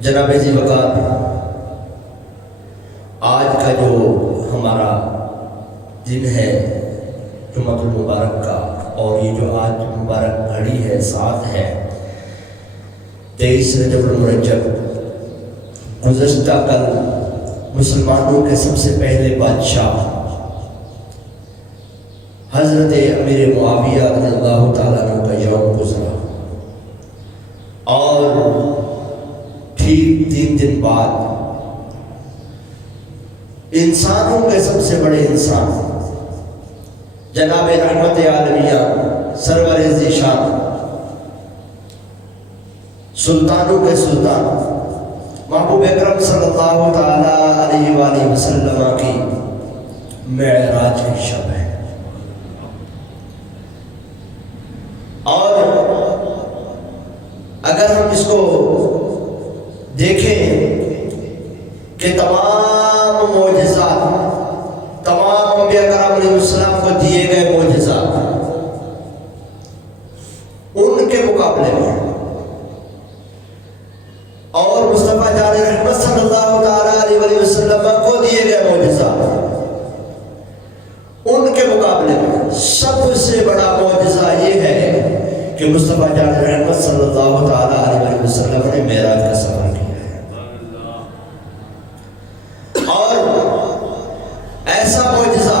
جناب ذی وقار، آج کا جو ہمارا دن ہے جمعۃ المبارک کا، اور یہ جو آج مبارک گھڑی ہے، ساتھ ہے 23 رجب المرجب، گزشتہ کل مسلمانوں کے سب سے پہلے بادشاہ حضرت امیر معاویہ رضی اللہ تعالیٰ عنہ کا یوم گزرا، اور ٹھیک 3 دن بعد انسانوں کے سب سے بڑے انسان جناب رحمت عالمیہ سرور ذیشان سلطانوں کے سلطان محبوب اکرم صلی اللہ تعالی علیہ وآلہ وسلم کی معراج کی شب ہے۔ اور اگر ہم اس کو دیکھیں کہ تمام معجزات، تمام انبیاء کرام علیہ السلام کو دیے گئے معجزات ان کے مقابلے میں، اور مصطفیٰ جان رحمت صلی اللہ تعالی علیہ وسلم کو دیے گئے معجزات ان کے مقابلے میں سب سے بڑا معجزہ یہ ہے کہ مصطفیٰ جان رحمت صلی اللہ تعالی علیہ وسلم نے معراج کا سفر کیا ہے۔ اور ایسا معجزہ،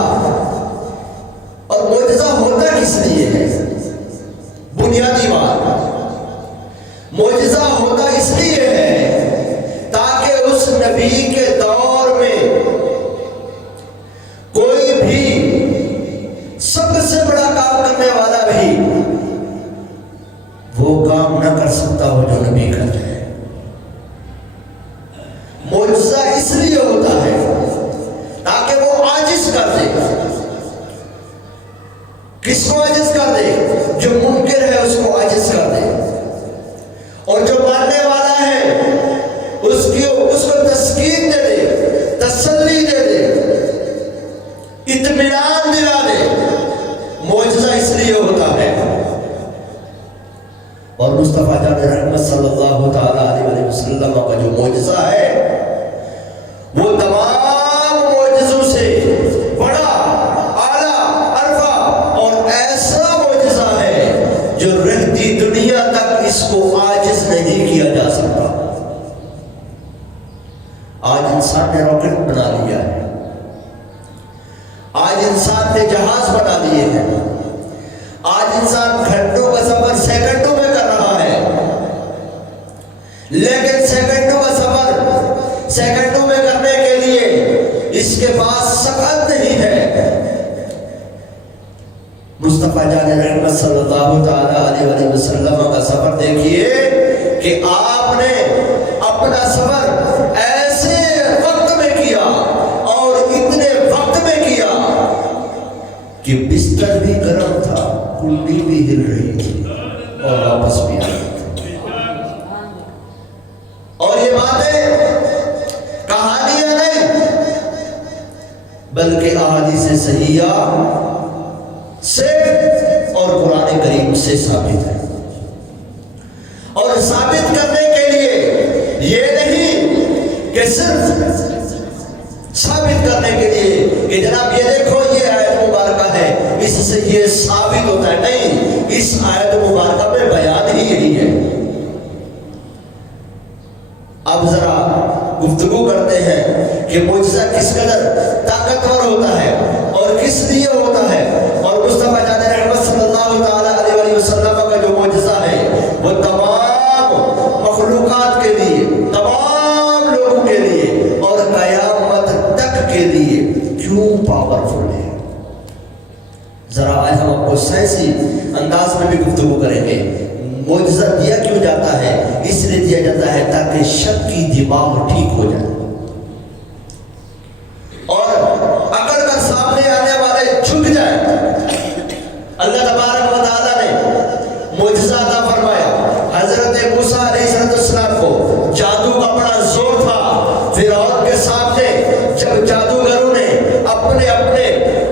اور معجزہ ہوتا کس لیے ہے؟ بنیادی بات، معجزہ ہوتا اس لیے ہے تاکہ اس نبی کے دور میں کوئی بھی سب سے بڑا کام کرنے والا بھی وہ کام نہ کر سکتا ہو جو نبی کر جائے۔ معجزہ اس لیے ہوتا ہے تاکہ وہ عاجز کر دے۔ کس کو عاجز کر دے؟ جو منکر ہے اس کو عاجز کر دے، اور جو ماننے والا ہے اس کو تسکین دے دے، تسلی دے دے، اطمینان دلا دے۔ معجزہ اس لیے ہوتا ہے۔ اور مصطفیٰ جان رحمت صلی اللہ تعالی علیہ وسلم کا جو معجزہ ہے وہ تمام معجزوں سے بڑا، اعلیٰ، عرفہ اور ایسا معجزہ ہے جو رہتی دنیا تک اس کو عاجز نہیں کیا جا سکتا۔ آج انسان نے راکٹ بنا لیا ہے، آج انسان نے جہاز بنا لیے ہیں، آج انسان گھنٹوں کا سفر سیکنڈوں میں کر رہا ہے، لیکن سیکنڈوں کا سفر سیکنڈوں میں کرنے کے لیے اس کے پاس سکت نہیں ہے۔ مصطفیٰ جان رحمت صلی اللہ تعالی علیہ وسلم کا سفر دیکھیے کہ آپ نے اپنا سفر ایسے وقت میں کیا، اور اتنے وقت میں کیا کہ بستر بھی گرم تھا، کنڈی بھی ہل رہی تھی، اور واپس بھی آ رہی تھی۔ اور یہ باتیں کہانیاں نہیں بلکہ احادیث صحیحہ سے اور قرآن کریم سے ثابت ہے۔ اور ثابت کرنے کے لیے یہ نہیں کہ صرف ثابت کرنے کے لیے کہ جناب یہ دیکھو یہ آیت مبارکہ ہے اس سے یہ ثابت ہوتا ہے، نہیں، اس آیت مبارکہ میں بیان ہی یہی ہے۔ اب ذرا گفتگو کرتے ہیں کہ معجزہ کس قدر طاقتور ہوتا ہے اور کس لیے ہوتا ہے، اور مصطفیٰ جان رحمت صلی اللہ تعالی علیہ وسلم کا جو معجزہ ہے وہ تمام مخلوقات کے لیے، تمام لوگوں کے لیے اور قیامت تک کے لیے کیوں پاورفل ہے۔ ذرا آج ہم آپ کو سائنسی انداز میں بھی گفتگو کریں گے۔ معجزہ دیا کیوں جاتا ہے؟ اس لیے دیا جاتا ہے تاکہ شک کی دماغ ٹھیک ہو جائے، اور اکڑ کر سامنے آنے والے جھک جائیں۔ اللہ تبارک و تعالیٰ نے معجزہ عطا فرمایا۔ حضرت موسیٰ علیہ السلام کو جادو کا بڑا زور تھا، فرعون کے سامنے جب جادوگروں نے اپنے اپنے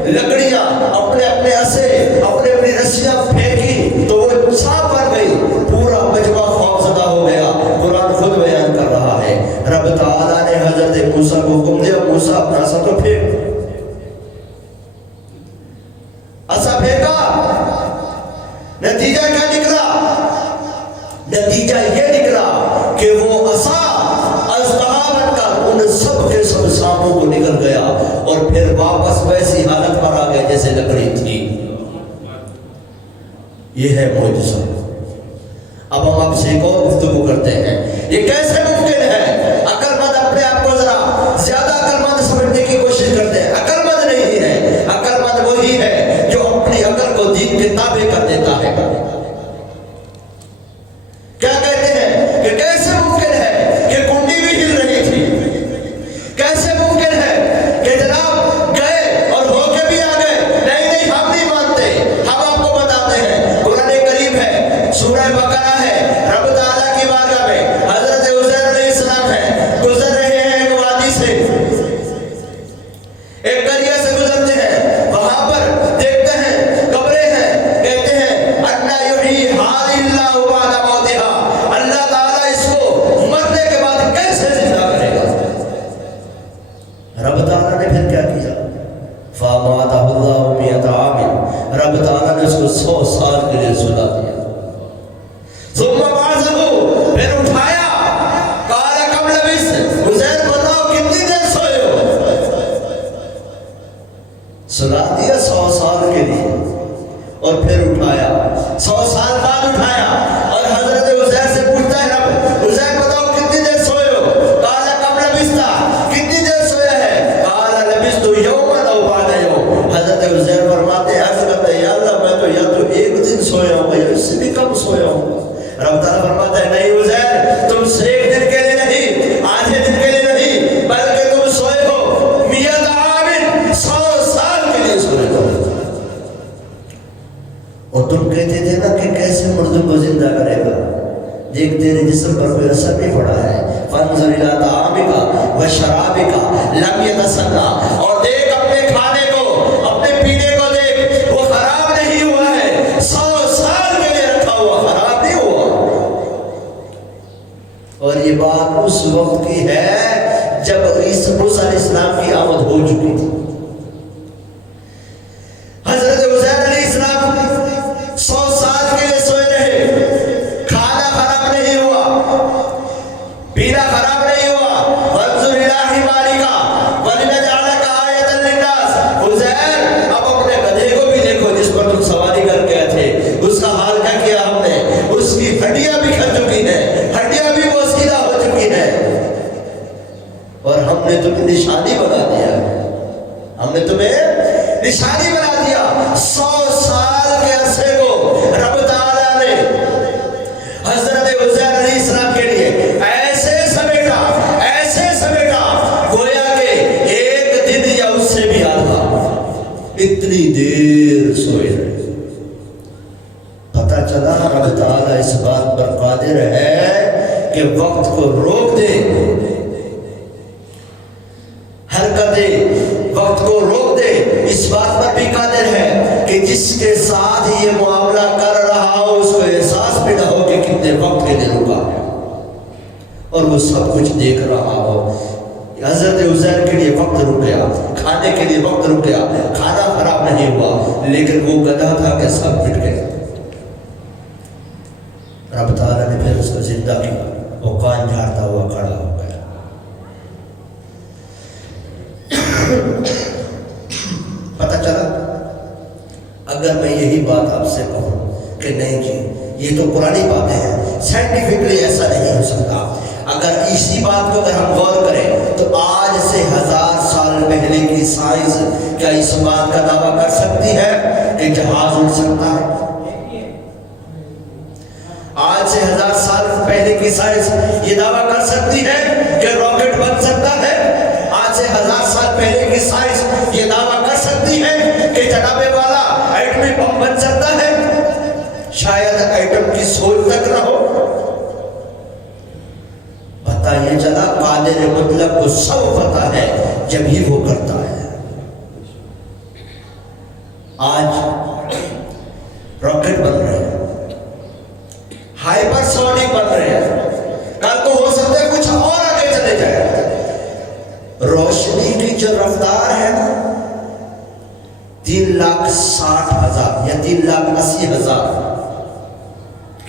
لکڑیاں، اپنے اپنے عصے، اپنے اپنی رسیاں پھینکی تو وہ سانپ بن گئی، پورا مجمع خوفزدہ ہو گیا۔ قرآن خود بیان کر رہا ہے نتیجہ یہ نکلا کہ وہ عصا اژدہا بن کر ان سب کے سب سانپوں کو نکل گیا اور پھر واپس ویسی حالت پر آ گئے جیسے لکڑی تھی۔ یہ ہے معجزہ۔ اب ہم آپ سے ایک اور گفتگو کرتے ہیں، یہ کیسے ممکن ہے؟ عقل مند اپنے آپ کو ذرا زیادہ عقل مند سمجھنے کی کوشش کرتے ہیں، عقل مند نہیں ہے۔ عقل مند وہی ہے جو اپنی عقل کو دین کے تابع کر دیتا ہے۔ کیا کہتے ہیں کہ کیسے ممکن ہے کہ کنڈی بھی ہل رہی تھی؟ کیسے ممکن ہے کہ جناب گئے اور ہو کے بھی آ گئے؟ نہیں ہم نہیں مانتے، ہم آپ کو بتاتے ہیں۔ قرآن کریم ہے، سورہ بقرہ ہے، رب تعالیٰ کی بارگاہ میں حضرت عزیر علیہ السلام ہے، گزر رہے ہیں ایک وادی سے، ایک دریا سے گزرتے ہیں، وہاں پر دیکھتے ہیں قبریں ہیں، کہتے ہیں اَنَّا یُحْیِی هَٰذِهِ اللَّهُ بَعْدَ مَوْتِهَا، اللہ تعالیٰ اس کو مرنے کے بعد کیسے زندہ کرے گا؟ رب تعالیٰ نے پھر کیا کیا؟ فَأَمَاتَهُ اللَّهُ مِئَةَ عَامٍ، رب تعالیٰ نے اس کو 100 سال کے لیے سلا دیا۔ ثم بعثه، پھر اٹھایا، قال کم لبثت، عزیر بتاؤ کتنی دیر سوئے ہو؟ سلا دیا 100 سال کے لیے، اور پھر اٹھایا، 100 سال بعد اٹھایا، اور حضرت عزیر سے پوچھتا ہے رب، عزیر بتاؤ کتنی دیر سوئے ہو؟ قال کم لبثت، کتنی دیر سویا ہے؟ قال لبثت یوما او بعد یوم، حضرت عزیر فرماتے ہیں عرض کرتے ہیں یا اللہ میں تو یا تو ایک دن سویا ہوں یا اس سے بھی کم سویا ہوں۔ رب تعالیٰ فرماتا ہے نہیں عزیر، تم سے ایک دن کے لیے نہیں، آدھے دن کے لیے نہیں، بلکہ تم سوئے ہو 100 عام، 100 سال کے لیے سوئے ہو۔ اور تم کہتے تھے نا کہ کیسے مردوں کو زندہ کرے گا؟ دیکھ تیرے جسم پر کوئی اثر نہیں پڑا ہے۔ فانظر الی طعامک و شرابک لم یتسنى، اور دیکھ اپنے کھانے کو، اپنے پینے کو دیکھ، وہ خراب نہیں ہوا ہے، 100 سال کے لیے رکھا ہوا، خراب نہیں ہوا۔ اور یہ بات اس وقت کی ہے جب موسیٰ علیہ السلام کی آمد ہو چکی تھی۔ حضرت عزیر علیہ السلام 100 سال کے لیے سوئے رہے، کھانا خراب نہیں ہوا، پینا خراب نہیں ہوا۔ وانظر الی حمارک ولنجعلک آیۃ للناس، عزیر اب اپنے گدھے کو بھی دیکھو جس پر تم سواری کر کے تھے، اس کا حال کیا کیا ہم نے، اس کی ہڈیاں بھی کھل چکی ہیں، ہڈیاں بھی بوسیدہ ہو چکی ہیں، اور ہم نے تمہیں نشانی بنا دیا، ہم نے تمہیں نشانی بنا دیا۔ 100 سال کے عرصے کو رب تعالیٰ نے حضرت عزیر علیہ السلام کے لیے ایسے سمیٹا گویا کہ ایک دن یا اس سے بھی آدھا، اتنی دیر سوئے رہے۔ پتہ چلا رب تعالیٰ اس بات پر قادر ہے کہ وقت کو روک دے، حرکت وقت کو روک دے، اس بات پر بھی قادر ہے کہ جس کے ساتھ یہ معاملہ کر رہا ہو اس کو احساس بھی نہ ہو کہ کتنے وقت کے لیے رکا ہے، اور وہ سب کچھ دیکھ رہا ہو۔ حضرت عزیر کے لیے وقت رک گیا، کھانے کے لیے وقت رک گیا، کھانا خراب نہیں ہوا، لیکن وہ گدھا تھا کہ سب مٹ گئے۔ رب تعالیٰ نے پھر اس کو زندہ کیا، وہ کان جھاڑتا ہوا کھڑا ہو گیا۔ پتہ چلا اگر میں یہی بات آپ سے کہوں کہ نہیں جی یہ تو پرانی باتیں ہیں، سائنٹیفکلی ایسا نہیں ہو سکتا، اگر اسی بات کو اگر ہم غور کریں تو آج سے 1000 سال پہلے کی سائنس کیا اس بات کا دعویٰ کر سکتی ہے کہ جہاز اڑ سکتا ہے؟ آج سے 1000 سال پہلے کی سائنس یہ دعویٰ کر سکتی ہے کہ راکٹ بن سکتا ہے؟ آج سے 1000 سال پہلے کی سائنس یہ دعویٰ کر سکتی ہے کہ جناب والا ایٹمی بم بن سکتا ہے؟ شاید ایٹم کی سوچ تک نہ ہو۔ پتہ یہ چلا قادر مطلق کو سب پتہ ہے جب ہی وہ کرتا ہے۔ آج راکٹ بن رہے ہیں، ہائپر سونک بن رہے ہیں، کل کو ہو سکتا ہے کچھ اور آگے چلے جائے۔ روشنی کی جو رفتار ہے نا 3,60,000 یا 3,80,000،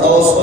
900